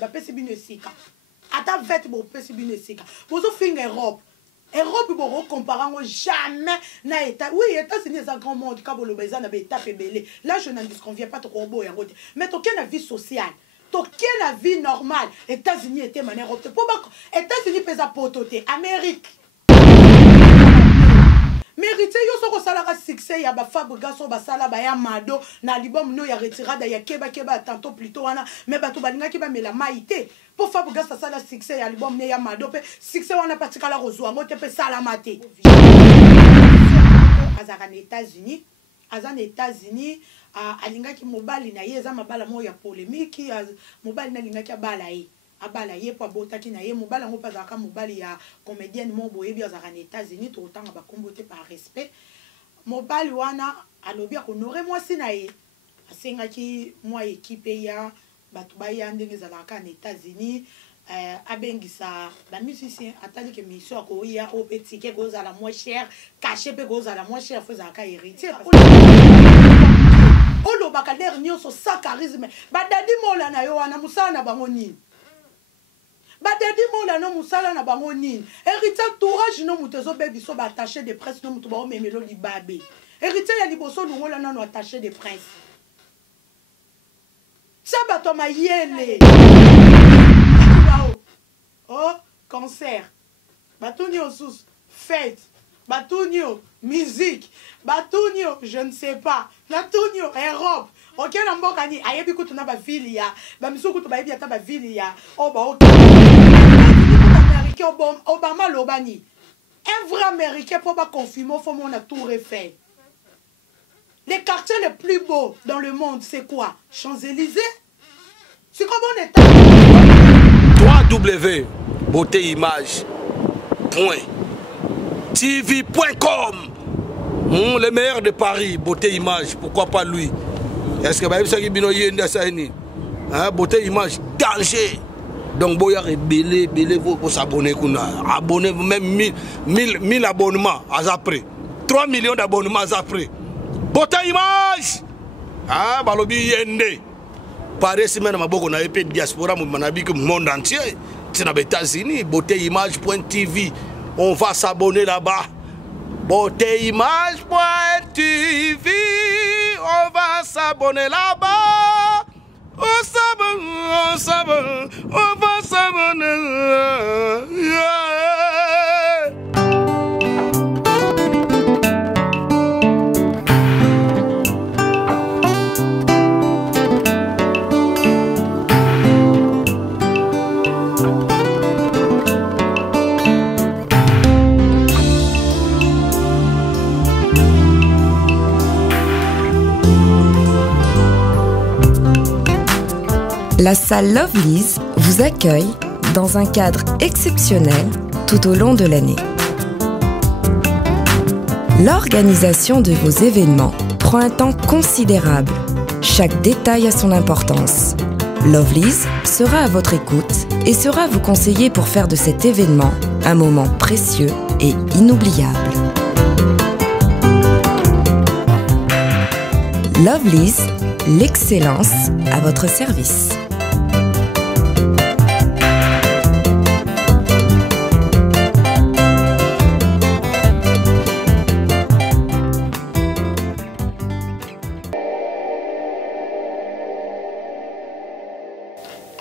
ba pesi bino esika ata vete bo pesi bino esika bozo finga Europe Europe bo comparango jamais na état oui États-Unis c'est un grand monde ka bolo beza na ba étape belé là je n'en disconviens pas to ko ya ngote mais to la vie sociale to la vie normale États-Unis était manière Europe pour États-Unis pesa pototé Amérique mérité yo soko sala ka succès ya ba fabrication ba sala ba ya mado na album no ya retirada ya keba tantôt plutôt wana mais bato balinga ki ba mela maité pour fabrication sala succès ya album ne ya mado pe succès wana patikala rozwa ngote pe sala maté azaka na États-Unis alinga ki mobali na yeza mabala mo ya polémique mobali na linga ki abala abala ye po botaki na ye mobala ngo pazaka mobali ya comédienne mo boyebi azaka na États-Unis to otanga ba kombote par respect mobali wana alobi akonorer mwasi na ye asengaki mwa équipe ya batu baya ndenge zalaka na États-Unis abengisa ba musicien atali ke mission akoya o petit ke goza la moins cher caché pe goza la moins cher fozaka héritier olo baka dernier so sa charisme ba dadi mola na yo wana musana na bango nini badadi mola no musala na bango nini héritier tourage no mutezo bebi so ba attaché de presse no mutu ba o memelo libabe héritier ya liboso lungola nano attaché de presse sabato mayele oh concert batunio sous fête batunio musique batunio je ne sais pas batunio Europe ok na mboka ni ayebi kutu na ba ville ya ba misuku to ba yebi ata ba ville ya o ba ok américain Obama lobani un vrai américain pour ba confirmer faut mon tour Eiffel. Les quartiers les plus beaux dans le monde c'est quoi? Champs-Élysées. C'est comme on est 3W beautéimage.tv.com le meilleur de Paris, beauté image, pourquoi pas lui? Est-ce que beauté image, danger. Donc, boya belé vous s'abonner, abonnez même 1000 abonnements après. 3 millions d'abonnements après. Beauté image. Ah, balobi yende. Pareil, si même on a épée de diaspora, on a vu que le monde entier, c'est dans les États-Unis, beautéimage.tv. On va s'abonner là-bas. Beautéimage.tv. On va s'abonner là-bas. On s'abonne, on va s'abonner. La salle Lovelyz vous accueille dans un cadre exceptionnel tout au long de l'année. L'organisation de vos événements prend un temps considérable. Chaque détail a son importance. Lovelyz sera à votre écoute et sera vous conseiller pour faire de cet événement un moment précieux et inoubliable. Lovelyz, l'excellence à votre service.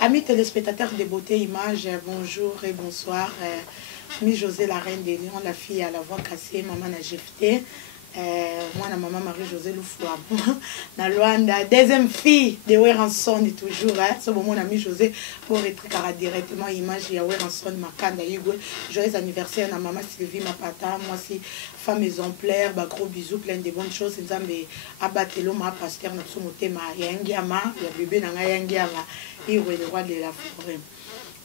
Amis téléspectateurs de Beauté Image, bonjour et bonsoir. Mi José, la reine des lions, la fille à la voix cassée, maman na GFT. Moi, la maman Marie-José Loufouabou, na Luanda, deuxième fille de Weranson, toujours. C'est bon, mon ami José, pour être directement image, il y a Weranson, Makanda, Hugo. Joyeux anniversaire, na maman Sylvie, ma pata, moi aussi, femme exemplaire, bah, gros bisous, plein de bonnes choses. C'est un abatelo, ma pasteur, na tsumotema, yangiama, ya bébé, na yangiama, il le roi de la forêt.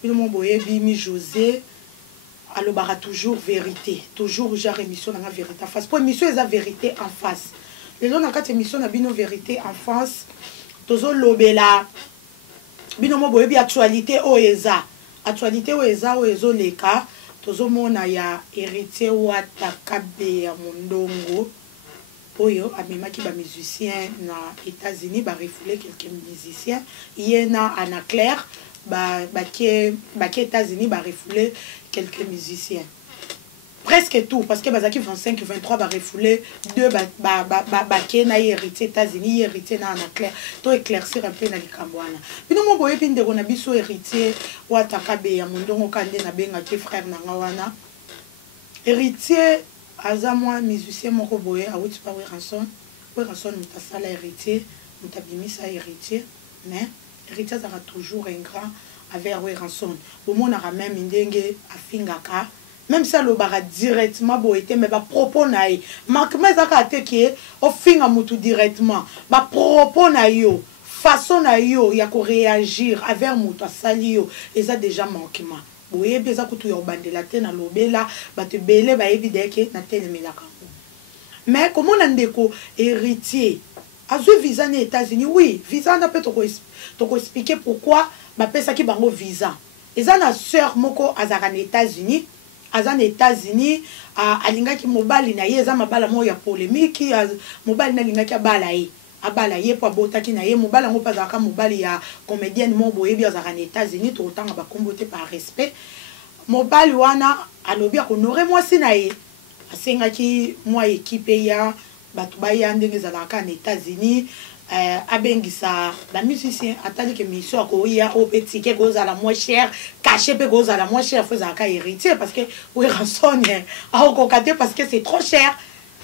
Puis le mon boye, Bimi José. Alors, il y a toujours vérité. Toujours, j'ai émission dans la vérité en face. Pour émission, il y a vérité en face. Les gens, dans cette émission, il y a une vérité en face. Toujours, l'obéla. Bino mo boyebi actualité oeza. Actualité oeza les cas. Toujours, il y a héritier Watakabe ya Mondongo. Oyo, amemaki ba musicien na États-Unis, ba refoulé quelques musiciens. Il y en a Anna Claire. États-Unis va refouler quelques musiciens. Presque tout, parce que bazaki 25 23 va refouler deux na héritier États-Unis héritier na clair to éclaircir un peu na likambwana bino mo boye binde na biso héritier wa takabe ya mondongo kande na benga ki frère na ngawana héritier aza moi musicien moko boye a wuti pa Ranson mutasala héritier mutabimisa héritier mais héritier sera toujours un grand avec Ranson bomona même ndenge afingaka. Même ça le bara directement boité mais ba propos na yi makma zaka te ki o finga mutu directement ba propos na yo façon na yo ya ko réagir avec mutu asali yo eza déjà manquement boye beza kutu yo bandela te na lobela ba te belé ba ebideke na telemela kango mais comment ndeko héritier azu visa aux États-Unis oui visa na peut to expliquer pourquoi ba pesa ki bango visa eza na sœur moko azaka aux États-Unis aux États-Unis alingaki mobali na ye eza mabala mo ya polémique mobali na lingaki abala ye po botaki na ye mobala ngo pazaka mobali ya comédienne mo boyebi azaka aux États-Unis to tanga ba kombote par respect mobali wana alobi akonore mwasi na ye asengaki mwa équipe ya batu baya ndenge zalaka aux États-Unis abengisa ba musicien atali que mission akoya au petit que goza la moins cher caché pe goza la moins cher faisant ka héritier parce que oui Ranson a kokate parce que c'est trop cher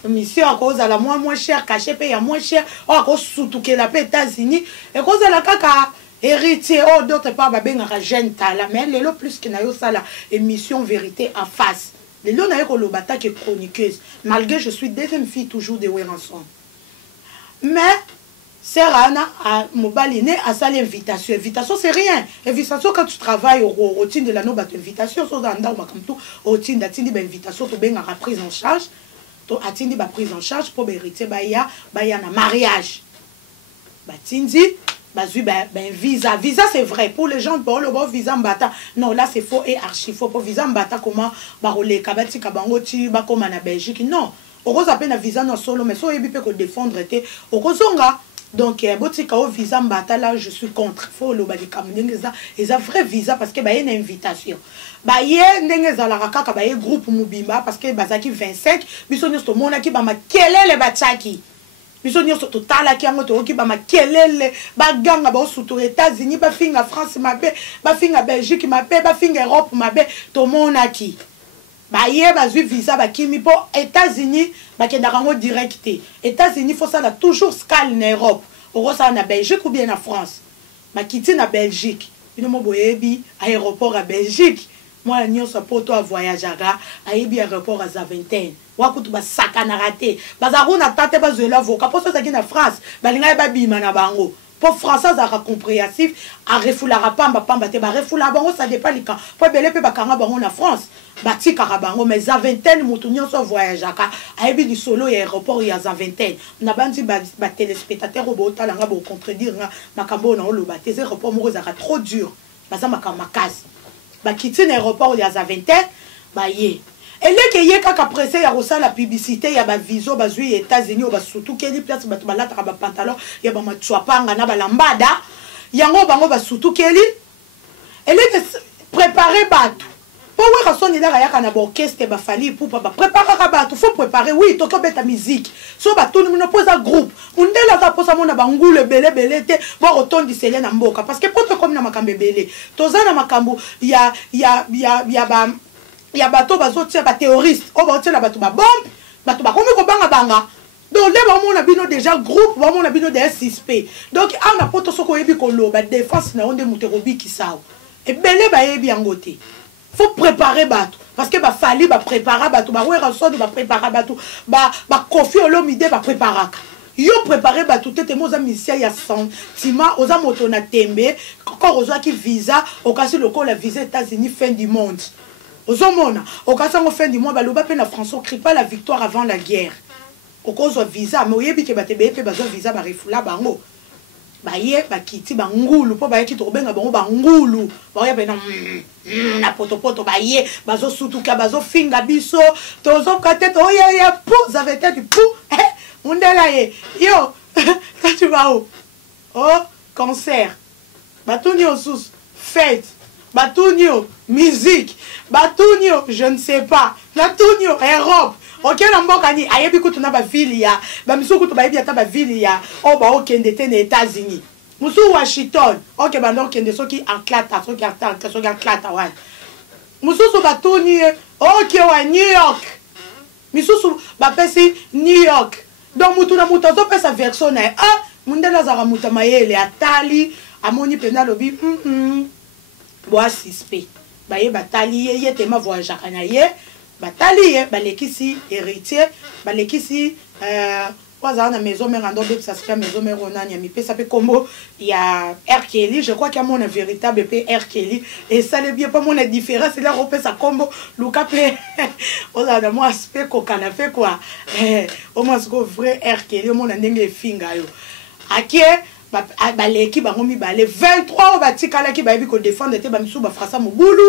mission akoza la moins cher caché pe ya moins cher o ko surtout que la États-Unis et goza la kaka héritier oh d'autres pas ba benga jeune tala mais lelo plus que na yo sala émission vérité en face lelo na yo lobata que chroniqueuse malgré je suis deuxième fille toujours de Ranson mais Serana a mobaline à ça l'invitation. Invitation c'est rien. Invitation quand tu travailles au routine de la no invitation so dans ndao makamtu routine datindi ba invitation to benga ra prise en charge. To atindi ba prise en charge pour héritier ba ya na mariage. Ba tindi bazui ba visa. Visa c'est vrai pour les gens pour le bon visa mbata. Non là c'est faux et archi faux pour visa mbata comment ba rolé kabati kabango ti ba comme na Belgique. Non. Oko za na visa no solo mais so yebi pe ko défendre te okozonga. Donc, botika o visa mbata là, je suis contre. Faut le bali kamdengeza, ils a vrai visa parce que bah une invitation. Bah yé ndengeza la kaka bah yé groupe mubimba parce que bazaki 25, bisonyo sto mona ki ba makelele bataki. Bisonyo sto totala ki ango to ki ba makelele ba ganga ba surtout États-Unis ba finga France mabe, ba finga Belgique mabe, ba finga Europe mabe, to mona ki. Bah yé bazui visa ba kimi po États-Unis ba kendarango directé. États-Unis faut ça là toujours scale en Europe. Ou ça na Belgique ou bien en France. Ba kiti na Belgique. Ino mo boyebi aéroport à Belgique. Moi nyo sa poto a voyageaga ayebi aéroport à Zaventem. Wa kutu ba sakana raté. Ba za rona tate ba zela voka po ça ki na France. Ba linga ba bima na bango. Pour français ça compréhensif a refulara pamba te ba refula bango ça dépend lika. Po belé pe ba kanga bango na France. Bati karabango mais Zaventem mutunyo so voyageaka ayebi du solo et aéroport ya Zaventem na bandi ba téléspectateur obota langa bo contredire makambo na oloba te aéroport moko zaka trop dur baza makamakazi ba kitine aéroport ya Zaventem ba ye eleke ye kaka pressé ya rosa la publicité ya ba viso bazui États-Unis ba surtout keli place ba balata ba pantalon ya ba matchwapanga na ba lambada yango bango ba surtout keli eleke préparer batu. Oui, Ranson il a un orchestre ba fali pour pas préparer rabat, faut préparer oui, to beta musique. So ba tout le monde pose un groupe. Undela za posa mona bangule belé te bo rotondi sele na mboka parce que poto comme na makambe belé. Toza na makambo ya bato bazotia ba terroriste, o ba tia bato ba bombe, bato ba komi ko banga. Donc là on a bino déjà groupe, on a bino des suspect. Donc on a poto soko yebi ko lo ba défense na onde muterobi ki sao. Et belé ba yebi angote. Faut préparer bateau parce que ba fali ba préparer bateau ba Ranson ba préparer bateau ba Kofi Olomide ba préparer yo préparer bateau tete moza misia ya sentiment oza moto na tembe encore oza ki visa okasi loko la visa États-Unis fin du monde ozomona okasi ngo fin du monde ba loba pe na François crie pas la victoire avant la guerre okozo visa mais oyebi ke batebe pe bazo visa ba refula bango ba ye ba kiti ba ngulu po ba ye kito benga bango ba ngulu ba ye bena na poto ba ye bazo sutuka bazo finga biso tozo kate to ya pou avez été du pou mundela ye yo tu vas où oh concert ba tuni osus fête, batunyo, musique, batunyo, je ne sais pas, batunyo, Europe. Ok, n'importe ni ayebi kutu na ba ville ya, ba misu kutu ba yebi ata ba ville ya, oh ba okende te les États-Unis. Musu Washington, ok ba donc kende soki Atlanta, soki Atlanta wan. Musu so batuni, ok wa New York. Musu so ba pesi New York. Donc mutu na mutu zo pesa version na ah mundela zara muta mayele atali amoni pena lobi boa sispe. Ba ye batali ye tema voyage kana ye. Batali ye balekisi héritier balekisi waza na maison mère ando be ça se fait maison mère on a mi pe ça peut combo il y a R. Kelly je crois qu'il y a mon véritable pe R. Kelly et ça le bien pas mon différence c'est là on peut ça combo Luka pe on a moi aspect ko kana fait quoi au moins ce vrai R. Kelly mon ndenge finga yo akie baleki bango mi balé 23 batikala ki ba bi ko défendre te ba misu ba frasa mobulu.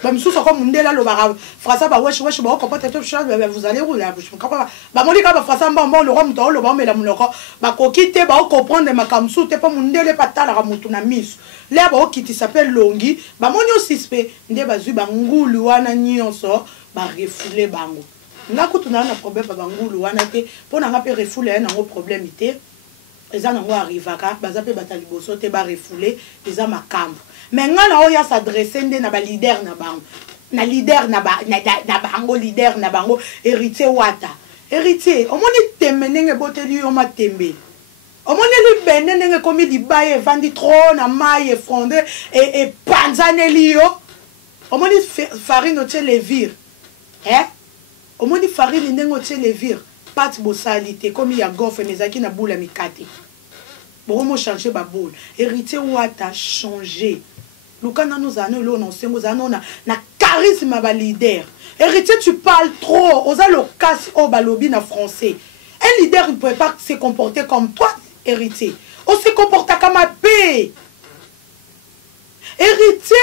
Bah, monsieur, ça comme Mundela, le bar, Frasa, bah, wesh, bah, quand peut-être chose, vous allez rouler, je me comprends pas. Bah, mon gars, bah, Frasa, bah, le rhum, le bas, mais la moulin, bah, coquille, bah, comprendre, ma kamsou, t'es pas Mundela, pas ta la ramoutuna miss. Là, bah, qui s'appelle Longi, bah, mon yo suspect, n'de bazu, bah, ngoulu, wana, nyonso, bah, refoulé, bango. N'a qu'au na problème, bah, ngoulu, wana, te, pour n'a pas refoulé, un problème, ité. Les gens n'ont arrivé à bah, ça peut battre les bossos, te, bah, refoulé, les gens ma cambre. Mais ngana oya s'adresser na ba leader na bango na leader na bango leader na bango héritier wata héritier omoni temenenge boteli yo matembe omoni li benenge komi di baye vandi trop na maille fondé et panzaneli yo omoni farine otie levire omoni farine ndenge otie levire pâte bosalite komi ya gofe mezaki na boule mikate bon changer ba boule héritier wata changer Lukana nous a nous na charisme ba leader. Héritier tu parles trop, osa le casse au balobi na français. Un leader ne peut pas se comporter comme toi héritier. On se comporte comme un paix. Héritier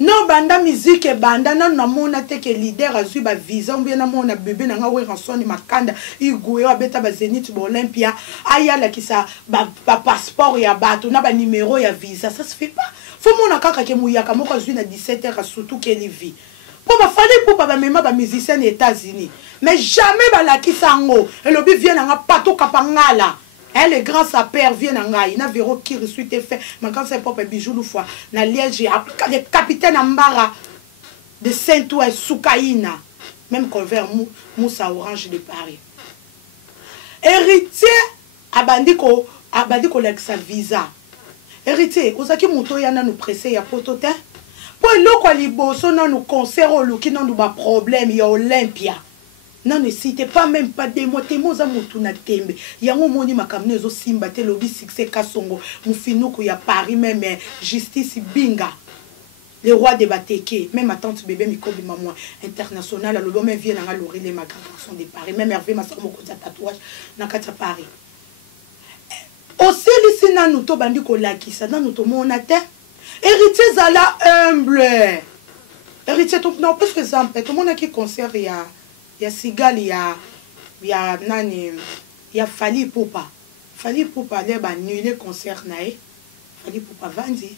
non banda musique et banda non na mona te ke leader azu ba visa on bien na mona bébé na ngawe ransoni makanda igwe wa beta ba Zénith ba Olympia aya la kisa ba passeport ya bato na ba numéro ya visa ça se fait pas. Faut mon akaka ke muyaka moko zui na 17h surtout qu'elle vit. Pour ma fallait pour ba mema ba musicien aux États-Unis. Mais jamais ba la kisango. Et le bi vient na pato kapangala. Et les grands sapeurs viennent en Gaï. Na véro qui reçut fait. Mais quand c'est pas bijou le fois. Na liège les capitaines Ambara de Saint-Ouen Soukaïna. Même qu'on vers Moussa Orange de Paris. Héritier abandiko l'exa visa. Héritier, osaki moto yana nous presser ya potote. Pour l'eau liboso non nous concert au qui non nous ba problème ya Olympia. Non ne citez pas même pas des mots témoins moto na tembe. Yango moni makamne zo simba te lobi succès kasongo mufinuku ya Paris même justice binga. Le roi de Bateke, même ma tante bébé Mikobi maman international le bon même vient na lori les magasins sont de Paris même Hervé ma somo ko tatouage na kata Paris. Aussi ici na nous to bandi ko lakisa na nous to mona te. Héritier zala humble. Héritier tout non parce que ça tout monde qui concert ya Sigal ya nani ya Fali Poupa les ba annulé concert nae Fali Poupa vandi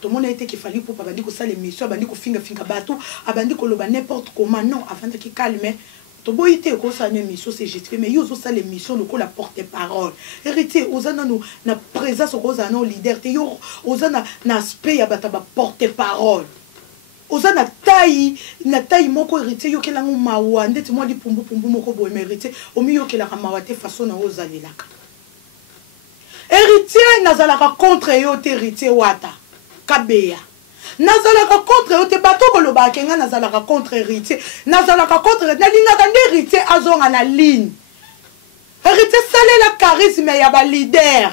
tout le monde a été qui Fali Poupa bandi ko ça l'émission bandi ko finga bato abandi ko loba n'importe comment non avant de qui calmer to boité ko ça émission c'est juste mais yo ça l'émission le ko la porte-parole héritier ozana no na présence ozana no leader te yo ozana na aspect ya bata ba porte-parole oza na taille moko héritier yo kela mawa ndeti mo di pumbu moko boye héritier omi yo kela mawa te façon na ozalelaka héritier nazalaka contre yo te héritier wata kabeya nazalaka contre yo te bato koloba kenga nazalaka contre héritier nazalaka contre na lingaka nde héritier azonga na ligne héritier salela charisme ya ba leader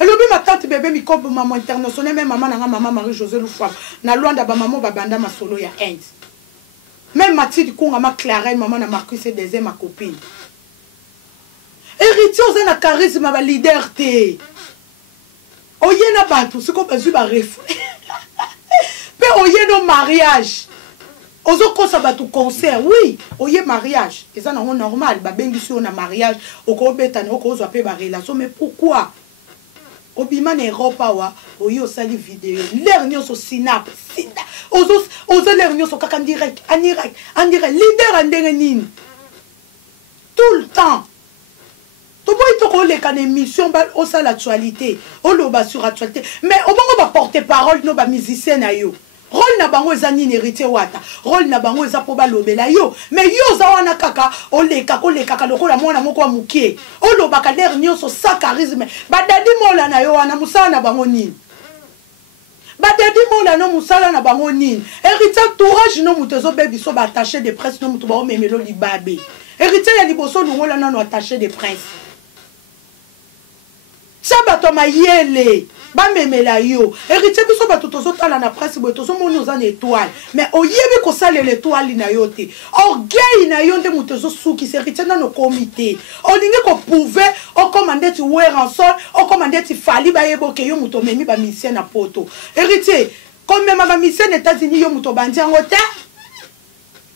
elobi ma tante bébé Mikobo maman international même maman nanga maman Marie-Josée Loufwa na Luanda ba maman babanda masolo ya Inde même Mathilde Kunga ma Clarence maman na Marcus et des ma copine héritier oza na charisme ba leader te oye na bato ce qu'on besoin ba ref pe oye no mariage ozo kosa bato concert oui oye mariage eza na normal ba bengi sur na mariage oko betana oko zo pe ba relation mais pourquoi obima na Europe awa oyi osali vidéo l'air nyonso sinap ozo l'air nyonso kaka en direct leader andenge nini tout le temps to boy to ko le kan émission ba osala actualité oloba sur actualité mais obongo ba porter parole no ba musicien na yo rôle na bango eza nini héritier wata rôle na bango eza po balobela yo mais yo za wana kaka oleka lokola mwana moko wa mukie olobaka l'air nyonso sa charisme badadi mola na yo wana musala na bango nini badadi mola no musala na bango nini héritier tourage no mutezo bebi so ba attaché de presse no mutu ba omemelo libabe héritier ya liboso lungola nano attaché de presse sabato mayele ba memela yo héritier biso bato tozotala na presse boye tozomona oza na étoile mais oyebi kosalela étoile na yo te orgueil na yo nde moto ezosukisa héritier nano komite olingi koprouve okoma ndeti wer en sol okoma ndeti fali bayeba oke yo moto omemi bamisien na poto héritier komema bamisien na États-Unis yo moto bandi yango te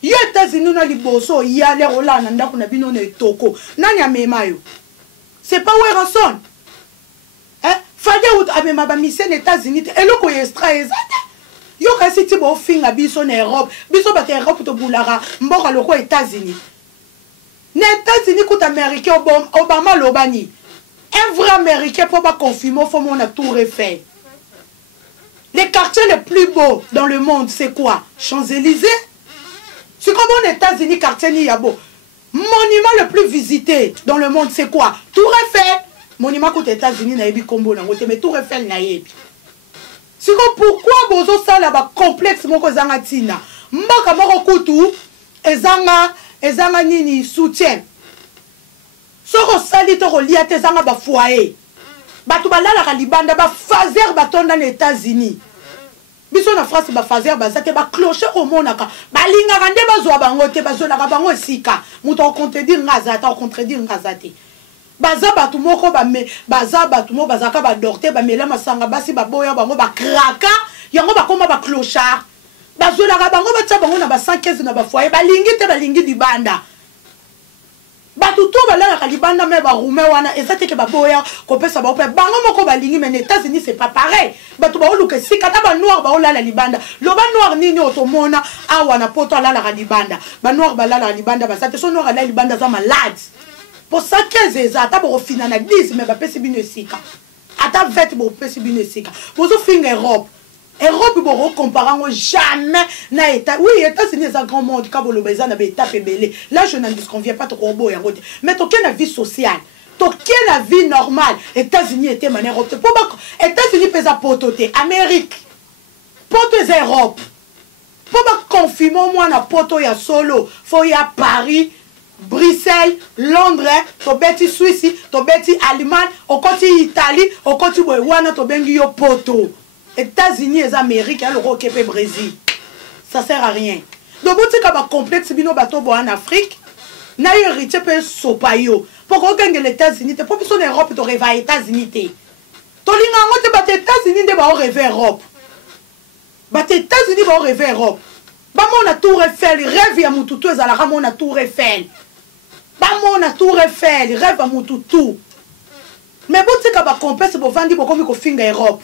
yo États-Unis na liboso yale olala na ndako na bino na etoko nani amema yo c'est pas wer en sol fallait ou amema ba mission aux États-Unis eloko extra ezate yo kasi ti bo finga biso na Europe biso ba Europe to bulara mboka loko États-Unis na États-Unis ko américain Obama lobani un vrai américain pour ba confirmer faut mon tour Eiffel les quartiers les plus beaux dans le monde c'est quoi Champs-Élysées c'est comme aux États-Unis quartier ni yabo monument le plus visité dans le monde c'est quoi Tour Eiffel monument aux États-Unis na yebi kombo na ngote mais Tour Eiffel na yebi. C'est pourquoi bozo sala ba complexe moko zanga tina. Mboka moko kutu ezanga nini soutien. Soko sali to ko lia te zanga ba foyer. Batu balala ka libanda ba fazer batonda na États-Unis. Biso na France ba fazer ba zate ba clocher au monaka. Ba linga kande bazwa bango te bazola ka bango sika. Muto contredire ngazata contredire ngazate. Baza batu moko baza batu moko bazaka ba dorte ba mela masanga basi ba boya bango ba kraka yango ba koma ba clochard bazola ka bango ba tsa bango na ba 115 na ba foyer ba lingi di banda batu to balala ka libanda me ba rume wana ezate ke ba boya ko pesa ba ope bango moko ba lingi mais les États-Unis c'est pas pareil batu ba oluke sika ta ba noir ba olala libanda lo ba noir nini otomona awa na poto alala ka libanda ba noir balala libanda ba sate so noir alala libanda za malade. Pour ça, 15 ans, tu as fini à 10, mais tu as fait une sika. Tu as fait une sika. Pour ça, tu as fait Europe. Europe, tu ne compares jamais na États. Oui, les États-Unis, c'est un grand monde. Quand vous avez un étape belé. Là, je n'en disconviens pas trop beau. Mais tu as une vie sociale. Tu as une vie normale. Les États-Unis étaient en Europe. Les États-Unis peuvent apporter Amérique. Porto Europe. Pour confirmer moi na poto ya solo. Faut y a Paris. Bruxelles, Londres, to beti Suisse, to beti Allemagne, au côté Italie, au côté Wana, to bengi yo poto. États-Unis et Amérique, le Roquepé Brésil. Ça sert à rien. Donc, si tu as un complexe bino bateau en Afrique, na yo héritier peut sopayo. Pourquoi gagner les États-Unis? T'es pas besoin d'Europe to rêver les États-Unis. To linga te bat États-Unis de ba rêver Europe. Bat États-Unis ba rêver Europe. Ba mon tour Eiffel, rêve ya mututu ezala ka mon tour Eiffel. Bamona Tour Eiffel, rêve à mon toutou. Mais bon, tu sais que complexe pour vendre beaucoup de finga Europe.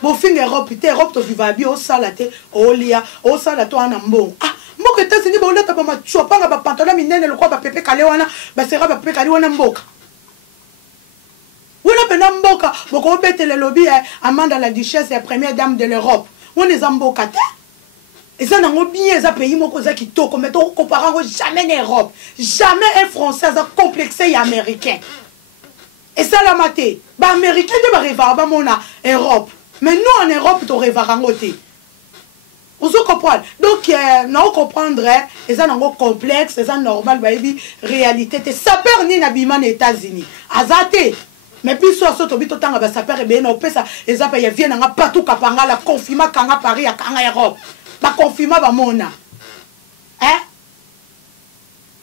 Bon finga Europe, tu Europe to vivre bien au salate, au lia, au salate en ambon. Ah, moi que États-Unis bon là tu pas tu pas ba pantalon minene le quoi ba pepe kalewana, ba sera ba pepe kalewana mboka. Wala pena mboka, boko bete le lobby Amanda la duchesse et première dame de l'Europe. On est en mboka te. Et ça n'a pas bien ça pays moko za kitoko mais to comparant jamais en Europe jamais un français a complexé américain et ça la maté ba américain de ba rêver ba mona Europe mais nous en Europe to rêver rangoté vous comprenez donc non comprendre et ça n'a pas complexe et ça normal ba bi réalité te saper ni na bima na États-Unis azate mais puis soit to bito tanga ba saper be na opesa et ça pa ya vient na partout kapanga la confirma kanga Paris ya kanga Europe ba confirma ba mona hein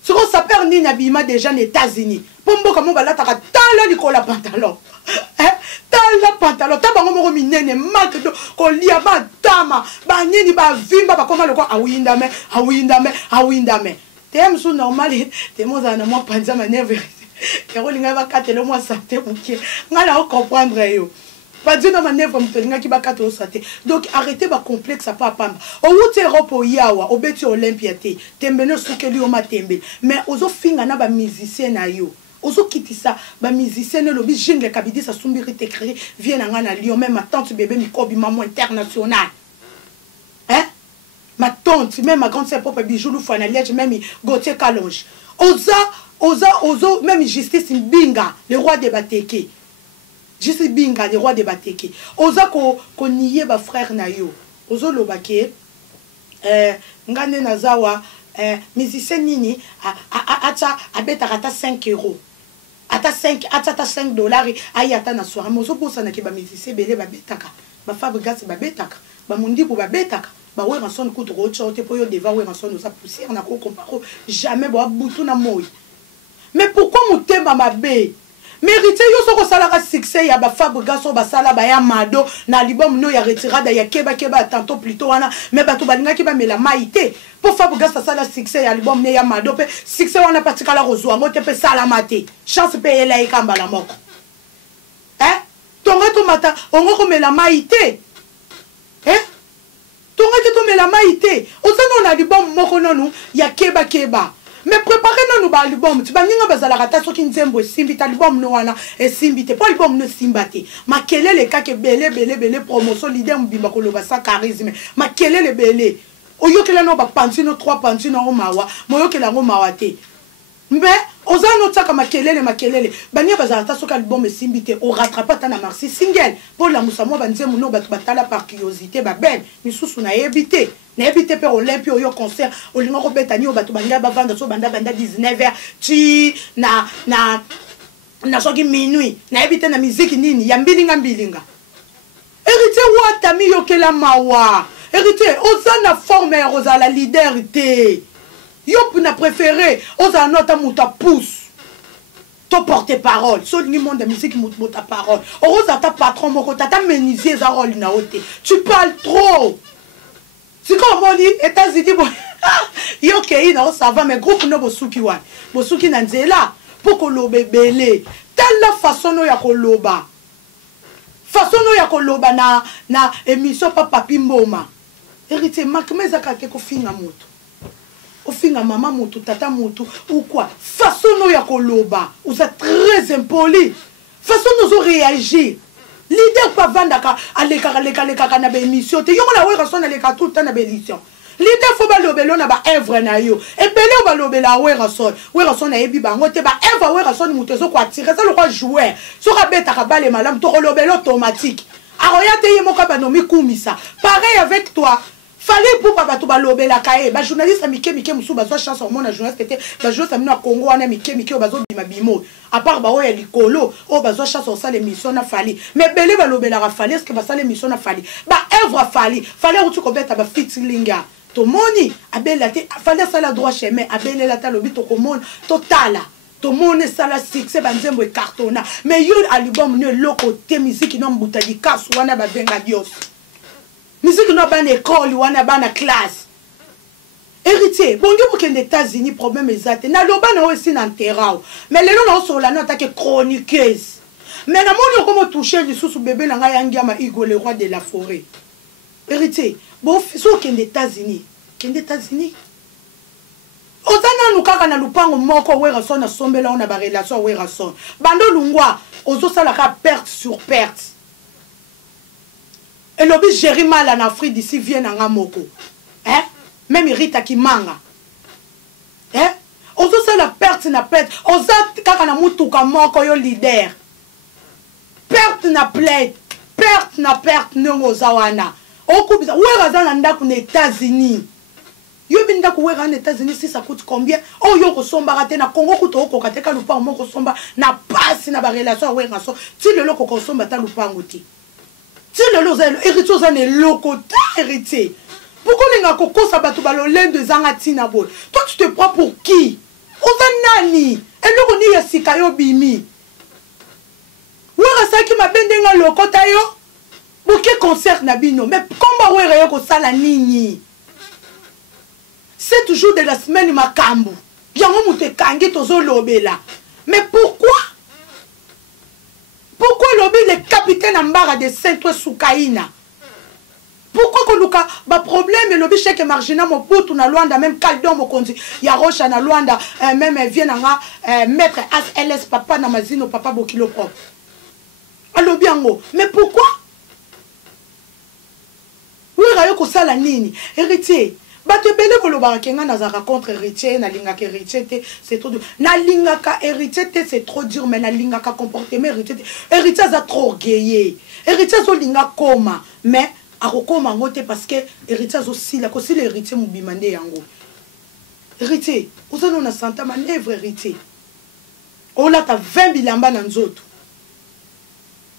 ce qu'on s'appelle ni nabima déjà aux États-Unis pour mboka mo balata ka tala likola pantalon hein tala pantalon ta bango moko minene mat ko lia ba dama ba nini ba vimba ba koma loko awinda me te msu normal te mo za na mo panza ma nerve et rolinga ba katelo mo santé bouquet ngala o comprendre yo Pas dire dans ma nèvre mtelinga qui baka to sate. Donc arrêtez ba complexe à pas pamba. O wuti Europe o yawa, o beti Olympia te. Tembeno sukeli o matembe. Mais ozo finga na ba musicien na yo. Ozo kitisa ba musicien le bi jingle kabidi sa sumbiri te créer vient nga na Lyon même ma tante bébé mikobi maman international. Hein? Ma tante, même ma grande sœur propre bijoulou fanaliège même Gauthier Kalonge. Ozo même justice Mbinga, le roi de Bateke. Justice Binga, le roi de Bateke. Oza ko niye ba frère na yo. Ozo lobake ngane nazawa musicien nini ata abeta ata 5 euros. Ata 5 dollars ayi ata na soirée. Mozo bosa na ke ba musicien belé ba betaka. Ba fabrikas ba betaka. Ba mundi ko ba betaka. Ba we ranson coûte rocho te po yo deva we ranson nous a poussière na ko comparo jamais ba butu na moi. Mais pourquoi mutema mabe? Mérité yo soko salaka succès ya ba fabrication ba sala ba ya mado na album no ya retirada ya keba tantôt plutôt wana mais bato balinga ki ba mela maité pour fabrication sala succès ya album ne ya mado pe succès wana patika la rozwa ngote pe sala maté chance pe ela ikamba la moko. Hein? Tonga to mata ongo ko mela maité. Hein? Tonga to mela maité. Osano na album moko nonu ya keba. Mais préparez-nous ba album. Tu vas ninga bazala kata soki nzembo simbi ta album no wana e simbi te. Pas album no simbate. Ma kele le kake belé promotion leader mbimba ko loba sa charisme. Ma kele le belé. Oyo kele no ba pantino 3 pantino o mawa. Moyo kele ngo mawa te. Mais ozano tsaka makelele. Bania bazala ta soki album simbi te. O rattrape ta na marsi single. Pour la musamo ba nzembo no batala par curiosité ba ben. Misusu na ebité. Na ebité per Olympia yo concert olinga ko betani o bato banga ba vanda so banda 19h ti na soki minuit na ebité na musique nini ya mbilinga hérité wata mi yo kela mawa hérité ozana forme rosa la leader te yo na préféré ozana nota muta pousse to porter parole so ni monde de musique muta parole rosa ta patron moko tata menisier za rôle na ote tu parles trop. C'est comme on dit, États-Unis, yo kei na ça va, mais groupe no bosuki wa. Bosuki na nzela, pour que lo bebele. Telle façon no ya koloba. Façon no ya koloba na émission Papa Pimboma. Hérité, makmeza kake ko finga moto. O finga mama moto, tata moto, ou quoi. Façon no ya koloba. Vous êtes très impoli. Façon nous réagir. Leader pas vandaka aleka na ba émission te yo la we rason aleka tout temps na ba émission leader faut ba lobelo na ba œuvre na yo e belé ba lobela we rason na ebi bango te ba œuvre we rason mutezo ko attirer ça le roi joueur so ka beta ka bale malam to lobelo automatique aroya te yemo ka ba nomi kumisa pareil avec toi. Fallait pour papa to balobe la kae ba journaliste mike musu bazo chance au monde journaliste était ba journaliste amina Congo wana mike bazo bima bimo à part ba oya likolo o bazo chance au sale émission na fali mais belé balobe la fali est-ce que ba sale émission na fali ba œuvre fallait utu ko beta ba fitlinga to moni abela te fallait ça la droit chemin abela la ta lobi to komone totala to moni sala succès ba nzembo e cartona mais yo album ne loko te musique non mbutali kasu wana ba benga dios. Musique no ban école wana ban classe. Héritier, bon Dieu pour que les États-Unis problème exact. Na loba na aussi na terrain. Mais les non sur la note que chroniqueuse. Mais na mon comment toucher du sous bébé na yangia ma Igo le roi de la forêt. Héritier, bon so que les États-Unis. Que les États-Unis. Ozana nukaka na lupango moko we rason na sombela on a ba relation we rason. Bando lungwa ozo sala ka perte sur perte. Et l'objet gérer mal en Afrique d'ici vient en Amoko. Hein? Même Rita qui manga. Hein? Ozo ça la perte na perte. Ozo kaka na mutu ka moko yo leader. Perte na perte no ozawana. Okubisa wera za ndaku na États-Unis. Yo binda ku wera na États-Unis si ça coûte combien? Oh yo ko somba raté na Congo ku to ko kateka lupa moko somba na passe na ba relation wera so. Ti le loko ko somba ta lupa ngoti. Si le héritier aux années locaux, héritier. Pourquoi les gens qui ont battu l'un de Zangatina bol? Toi tu te prends pour qui? Aux anani. Et le ni yasikayo bimi. Ouera ça qui m'a bendenga loko tayo. Bouquet concert nabino. Mais comment ouera yo ko sala nini? C'est toujours de la semaine makambu. Yango mute kangi tozo lobela. Mais pourquoi? Pourquoi le capitaine Ambara de Saint-Ouen Soukaïna? Pourquoi que luka ba problème le biche que marginal mo putu na Luanda même Kaldon mo konzi ya Rocha na Luanda même vient nga maître ALS papa na mazino papa bokilo propre. Allo biango mais pourquoi? Oui rayo ko sala nini héritier bato bele ko loba kenga na za contre héritier na linga ke héritier c'est trop dur na linga ka héritier c'est trop dur mais na linga ka comportement héritier za trop orgueilleux héritier zo linga koma mais akokoma ngote parce que héritier aussi la kosi l'héritier mubimande yango héritier uzana na santa manevre héritier ola ta 20 bilamba na nzoto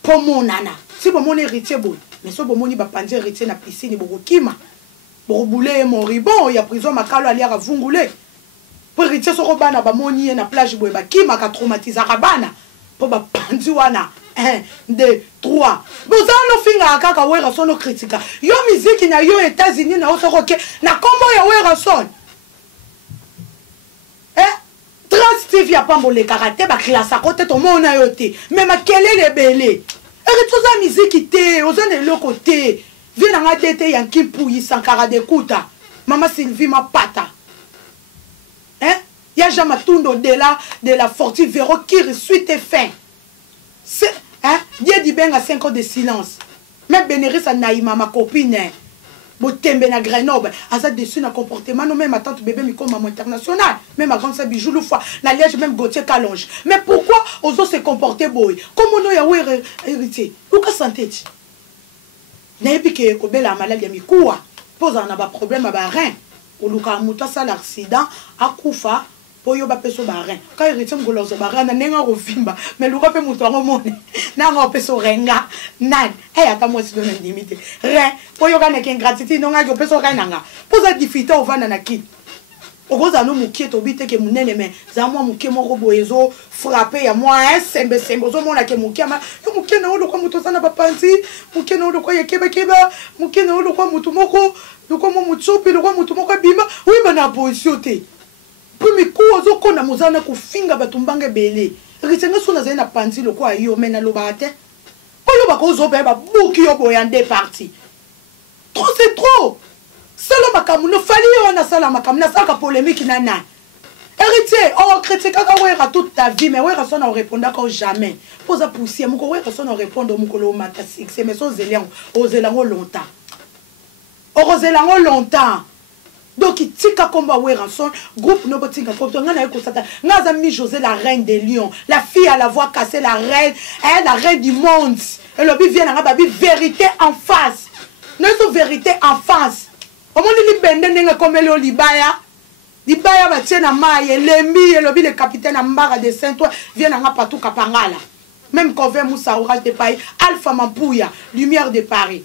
pomonana si bomone héritier bon mais so bomoni ba pandi héritier na piscine bokokima bokoboule moribon ya prison makalo ali ya vungule pour héritier so robana ba moni na plage boye ba kima ka traumatiser bana po ba pandi wana 1, 2, 3. Vous allez finir kaka wera sono critica. Yo musique na yo États-Unis na oso roke na kombo ya wera son. Transitive ya pambo le karaté ba classe à côté to mona yote. Mais ma kele le belé. Et tout ça musique té, ozane le côté. Viens nga dété yanki pouyi sankara de kuta. Mama Sylvie ma pata. Ya jamais tundo de la fortune Véro qui suite et fin. C'est Dieu dit ben à 5 ans de silence. Même Bénéris a naïma ma copine. Botembe na Grenoble. Asa dessus na comportement. Non même ma tante bébé mi comme maman international. Même ma grande sa bijou le fois. Na liège même Gauthier Calonge. Mais pourquoi os se comporter boy? Comment nous ya héritier? Pourquoi santé? N'ayez que kobela maladie mi koua. Pose un problème à ba rein. Ou luka muta sa l'accident a koufa. Poyo ba peso barin ka héritier ngolozo barin na nenga rovimba mais luka pe muto ngomone na ngo peso renga nan ata moi si dona limite re poyo ka neke gratitude no nga peso renanga poza difficulté ovana na kit okoza no mukie to bite ke munene mais za moi mukie moko boyezo frapper ya moi sembe zo mona ke mukie ma yo mukie na olo kwa muto sana ba panzi mukie na olo kwa yekeba mukie na olo kwa muto moko loko mo mutsopi loko muto moko bima oui bana position te. Puis mes coups aux qu'on a mozana ko finga batumbanga belé. Ritenga sona zena panzi le quoi yo mena lobate. Oyo ba ko zo ba buki yo boyande parti. Trop c'est trop. Sala makamu no fali yo na sala makamu na saka polémique nana. Héritier, on critique ka wera toute ta vie mais wera sona répondre ka jamais. Posa poussière moko wera sona répondre moko lo mata six mais so zelango o zelango longtemps. O zelango longtemps. Donc il tika komba weranson groupe no botinga kopto ngana ko sata ngaza mi José la reine des lions la fille à la voix cassée la reine du monde et le bi vient nga babi vérité en face notre vérité en face au monde li bende nenga komelo libaya ba tiena maye lembi et le bi le capitaine Ambara de Saint-Ouen vient nga partout kapangala même quand vient Moussa Orage de Paris Alpha Mampuya lumière de Paris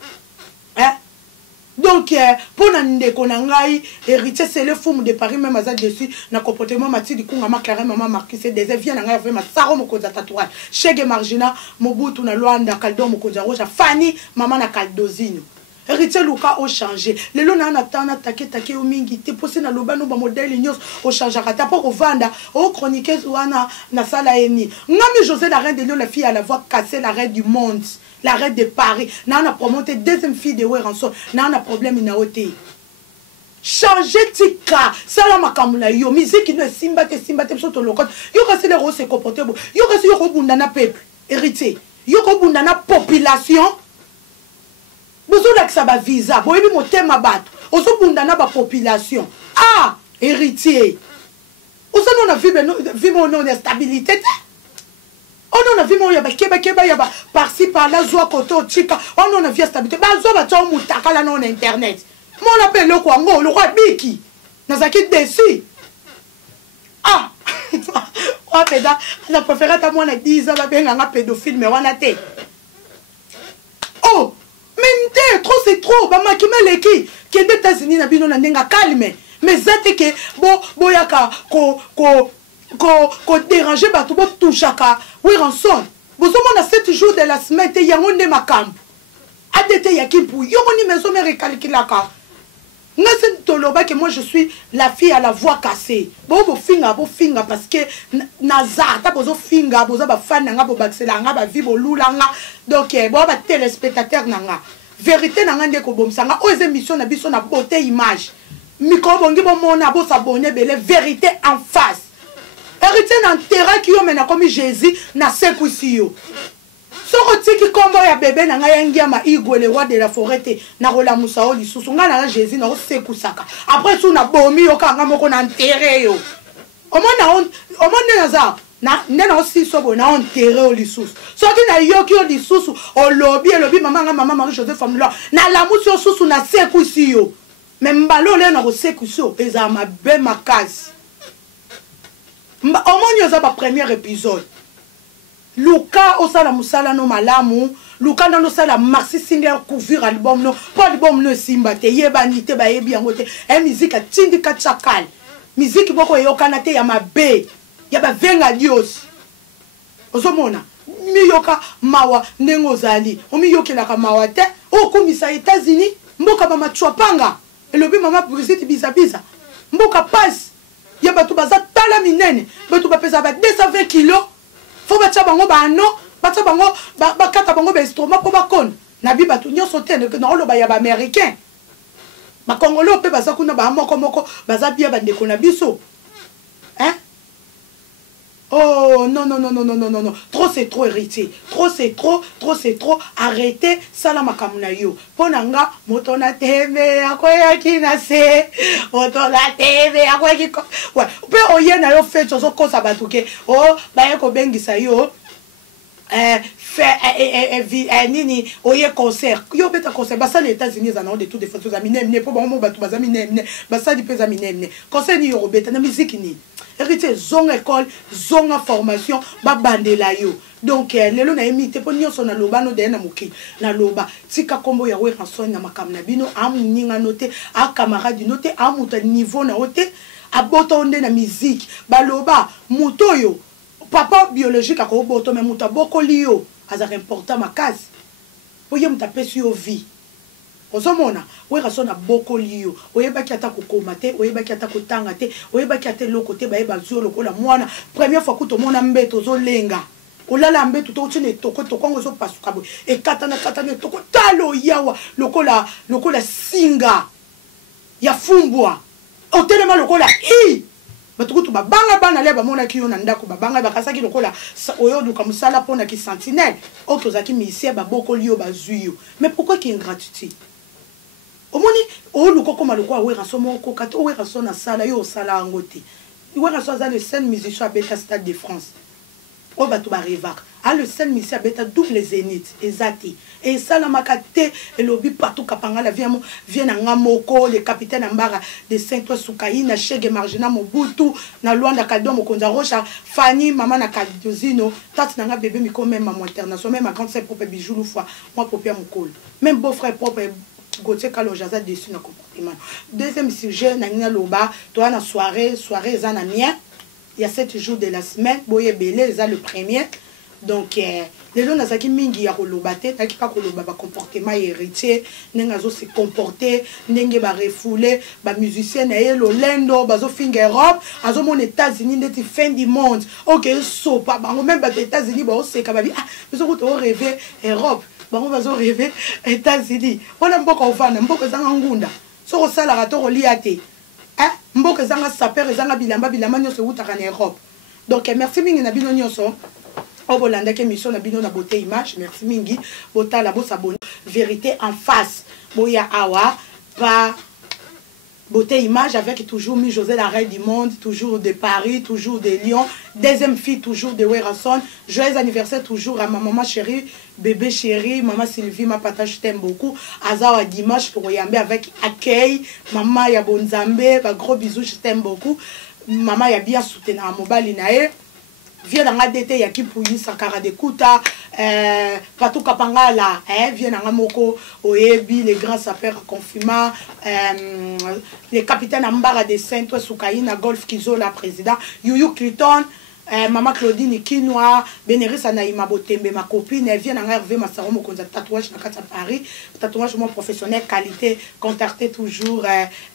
donc pour nande konangai héritier c'est le fou de Paris même à dessus na comportement Mathilde kunga ma Clara maman Marquise des vient nanga fait ma saro mokoza tatouage Chege Margina Mobutu na Luanda Kaldon mokoza roja Fanny maman na Kaldozino héritier Luka au changé les lona na tana take au mingi te posé na lobano ba modèle nyos au changer kata pour vanda au chroniqueuse wana na sala eni ngami José la reine de Lyon la fille à la voix cassée la reine du monde la reine de Paris, n'a a promoté deuxième fille de Weranson, n'a a problème na oté. Changer tika, salama kamula yo, musique ne simbate soto lokot. Yo kasi les roses se comporter bon. Yo kasi yo bundana peuple, héritier. Yo bundana population. Besoin que ça ba visa, boyebi motema bato. Oso bundana ba population. Ah, héritier. Oso non a vu mon nom de stabilité. On a vu mon yaba keba yaba par-ci par-là zoa koto chika on a vu stabilité ba zo ba tso mutaka la non internet mon appelle le quoi ngo le roi biki nazaki dessus ah wa peda na préféré ta moi na 10 ans ba benga nga pédophile mais wana te oh mais trop c'est trop ba makimele ki des États-Unis na bino na ndenga calme mais zate ke bo yaka ko déranger bato bo touchaka oui rançon vous avez 7 jours de la semaine te yango nde makambo adete yakimpu yoko ni maison me recalculaka que moi je suis la fille à la voix cassée. Bon finga parce que naza ta bozo finga bozo ba fan nga bo baxela nga ba vibo lulanga donc bon ba téléspectateur nanga vérité nanga ndeko bomsanga o émission na biso na beauté image micro bongi bo mona bo s'abonner belé vérité en face hérité na terrain qui yo mena comme Jésus na sekusi yo. Soko tiki kombo ya bébé na nga yangia ma igwele wa de la forêt na rola musao lisusu nga na Jésus na sekusaka après tout na bomi yo kanga moko na enterré yo omona naza na nena aussi sobo na enterré o lisusu soki na yoki o lisusu o lobi mama Marie-Josée Famula na lamusi o susu na sekusi yo même mbalo le na ko sekusi yo eza ma be makasi omoni oza ba premier épisode Luka osala musala no malamu Luka na no sala maxi single couvrir album no pas album no simba te yebani te ba yebi yango te musique a tindika chakal musique boko yokana te ya mabe ya ba venga dios ozomona miyoka mawa ndengo zali omiyokelaka mawa te okumisa États-Unis mboka mama chwapanga elobi mama Brigitte biza mboka passe ya batu baza tala minene batu bapesa ba 220 kilos faut batia bango bano batia bango bakata bango ba instrument po bakona na bi batu nyonso te na oloba ya ba américain ba congolais pe baza kuna ba moko baza bia ba ndeko na biso hein. Oh non trop c'est trop héritier trop c'est trop arrêtez salama kamuna yo ponanga motona TV akoya kinase motona TV akoya kiko ouais pe oyena yo fait zo ko sabatuke oh ba ko bengisa yo nini oye concert yo beta concert basa les États-Unis za na de tout de façon za mine po bango batu baza mine basa di pesa mine concert ni yo beta na musique ni héritier zonga école zonga formation ba bandela yo donc lelo na imité po nyonso na loba no de na moki na loba tika kombo ya we ranson na makamna bino am ninga noté a camarade noté a muta niveau na oté a boto onde na musique ba loba mutoyo papa biologique ako boto me muta boko liyo azaka important makasi oye mutapesi yo vie ozomona we rasona boko liyo oyebaki ata kokoma te oyebaki ata kotanga te oyebaki ata loko te bayeba zuo lokola mwana première fois kutomona mbeto ozolenga olala mbeto to tine toko ngo zo pasuka bo e katana toko talo yawa lokola singa ya fumbwa otelema lokola batukutu babanga bana le bamona ki yo na ndako babanga bakasaki lokola oyo duka musala pona ki sentinelle otozaki misia baboko liyo bazuyo mais pourquoi qui ingratitude omoni o luko koma lokwa we raso moko kati o we raso na sala yo sala ngote we raso za le seul musicien à Beta Stade de France o batu ba revak a le seul musicien à Beta double zénith ezati et sala makate elobi partout kapanga la vient na ngamoko le capitaine Ambara de Saint-Ouen Soukaina Chege Margina Mobutu na Luanda Kadom Mokonza Rocha Fanny maman na Kadozino tati nanga bébé miko même maman international même ma grande sœur propre bijou fois moi propre mokolo même beau frère propre Gauthier Kalojaza dessus na comportement. Deuxième sujet na loba toi na soirée za na mien il y a 7 jours de la semaine boye belé za le premier donc les gens nazaki mingi ya koloba te taki pa koloba ba comportement héritier nenga zo se comporter ndenge ba refouler ba musicien na yelo lendo bazo finga Europe azo mon États-Unis ndeti fin du monde OK so pa bango même ba États-Unis ba oseka ba bi ah bezo ko rêver Europe bango bazo rêver États-Unis wana mboka ofana mboka zanga ngunda so ko sala rato ko liate mboka zanga saper zanga bilamba nyoso utaka na Europe donc merci mingi na bino nyoso obolanda ke mission na bino na beauté image merci mingi botala bo s'abonner vérité en face boya awa pa beauté image avec toujours José la reine du monde toujours de Paris toujours de Lyon deuxième fille toujours de Werason joyeux anniversaire toujours à ma maman chérie bébé chérie maman Sylvie ma partage je t'aime beaucoup azawa dimanche pour yambe avec accueil maman ya bonzambe ba gros bisous je t'aime beaucoup maman ya bien soutenir à mobali nae vient dans la dété ya kipuyi sakara de kuta patou kapanga la vient dans moko oyebi les grands sapeurs confirma les capitaines Ambara de Saint-Ouen Soukaina Golf Kizo la président Yuyu Cliton Maman Claudine Kinoa, Bénéris Anaïma Botembe, ma copine, elle vient en Hervé Massaro, mon tatouage à Paris, tatouage mon professionnel, qualité, contactez toujours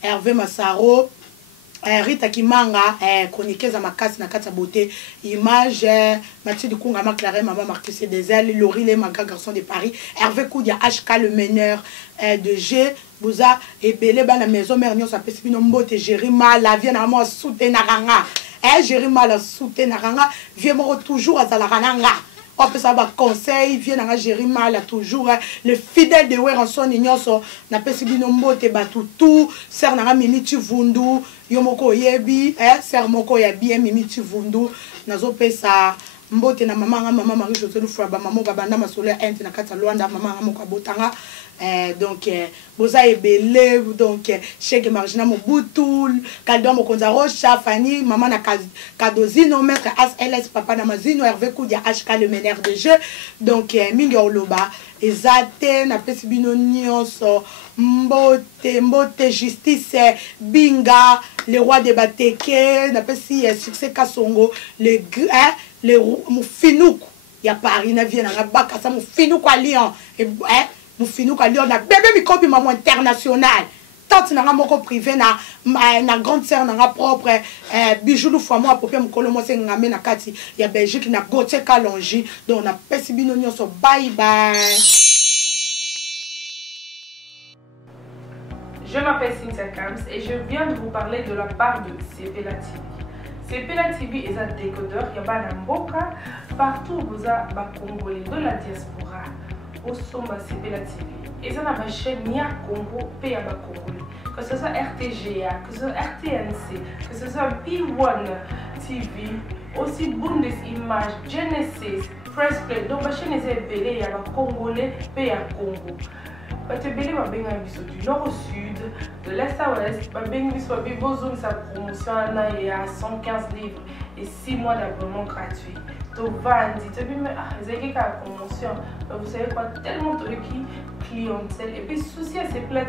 Hervé Massaro. Rita Kimanga, chroniqueuse à ma casse, na kata beauté, image, Mathieu de Kunga, Maclaré, maman Marcus des ailes, Laurie, les magas garçons de Paris, Hervé Koudia, HK, le meneur de G, Bouza, et Belé, dans la maison, Mernion, ça peut se finir, Mbote, Jérima, la vienne à moi, soute Naranga, Jérima, la soute Naranga, viens toujours à Zalarananga. On peut savoir conseil, vient à gérer mal toujours. Le fidèle de Weranson, Ignoso, n'a pas si bien mbote batutu, ser n'a mimi tu vundu, yomoko yebi, ser moko yebi, mimi tu vundu, nazo pesa. Mbote na maman Marie-Josée Lufraba, maman babanda masole ente na kata Luanda, maman moka botanga. Donc boza ebele donc cheke margina mobutul kaldo mokonza rocha Fanny maman na kadozino maître ASLS papa na mazino Hervé Koudia HK le meneur de jeu donc mingi oloba ezate na pesi bino nyonso mbote justice binga le roi de Bateke na pesi succès Kasongo le mufinuku ya Paris na vient na baka sa mufinuku à Lyon nous finissons à Lyon, bébé mi copie maman international. Tant na moko privé na grande sœur na propre bijou lu fois moi popé mukolo mo se ngame na kati ya Belgique na Gauthier Kalonji donc na pesi bino nyonso bye bye. Je m'appelle Cynthia Kams et je viens de vous parler de la part de Sepela TV. Sepela TV est un décodeur qui a mboka partout vous a congolais de la diaspora. Au Somba Sepela TV. Et ça n'a pas chaîne ni à Congo, pays à Congolais. Que ce soit RTGA, que ce soit RTNC, que ce soit P1 TV, aussi Bundesimage, Genesis, Press Play. Donc, la chaîne est belée, il y a Congolais, pays à Congo. Parce que belé va bien du nord au sud, de l'est à l'ouest, va bien besoin sa promotion il y a 115 livres et 6 mois d'abonnement gratuit. Donc, vendez, tu dis, mais vous avez la promotion, vous savez quoi, tellement de clientèle. Et puis, souci à ces plats,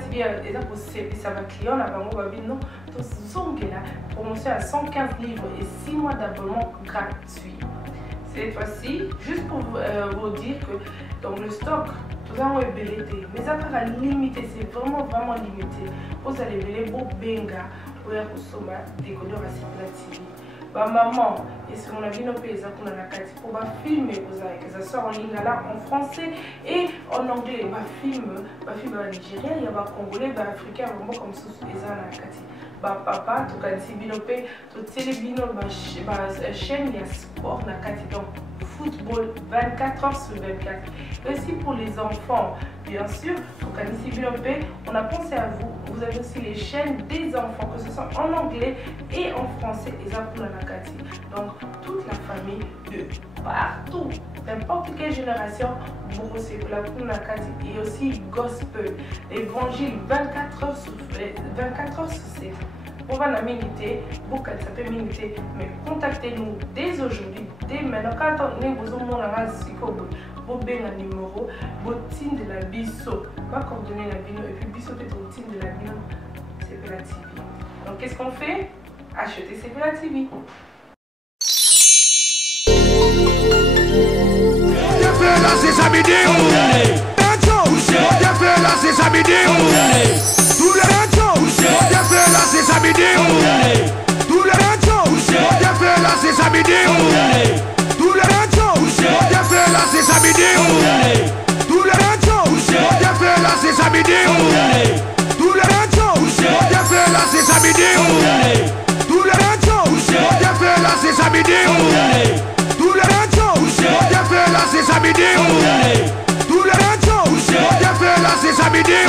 ça va client, là, on va dire non. Donc, la promotion à 115 livres et 6 mois d'abonnement gratuit. Cette fois-ci, juste pour vous dire que dans le stock, nous avons belé, mais après limité, c'est vraiment limité. Vous allez belé beau benga, pour consommer décodeur à Sepela TV. Maman, et si on a vu nos pays pour filmer, que ça sort en ligne là en français et en anglais, film nigérien, il y a des congolais, des africains, comme ça, papa, tout cas, si binopé, tout télébino, chaîne, il y a sport, donc football 24 heures sur 24. Et aussi pour les enfants, bien sûr, tout cas, si binopé, on a pensé à vous. Vous avez aussi les chaînes des enfants, que ce soit en anglais et en français, et ça pour la Nakati. Donc, toute la famille de partout, n'importe quelle génération, pour la Nakati, et aussi gospel, évangile 24 heures sur 7. On va la miniter, beaucoup ça peut miniter, mais contactez-nous dès aujourd'hui, dès maintenant. Quand on est besoin de vous avez un numéro, votre team de la biso, pas coordonner la bino, et puis biso peut être team de la bino, Sepela TV. Donc qu'est-ce qu'on fait? Achetez Sepela TV. C'est samedi, c'est samedi, tout le c'est samedi, tout le c'est samedi, tout le c'est samedi, tout le c'est samedi, tout le c'est samedi, tout le c'est samedi, tout le c'est samedi, tout le c'est samedi,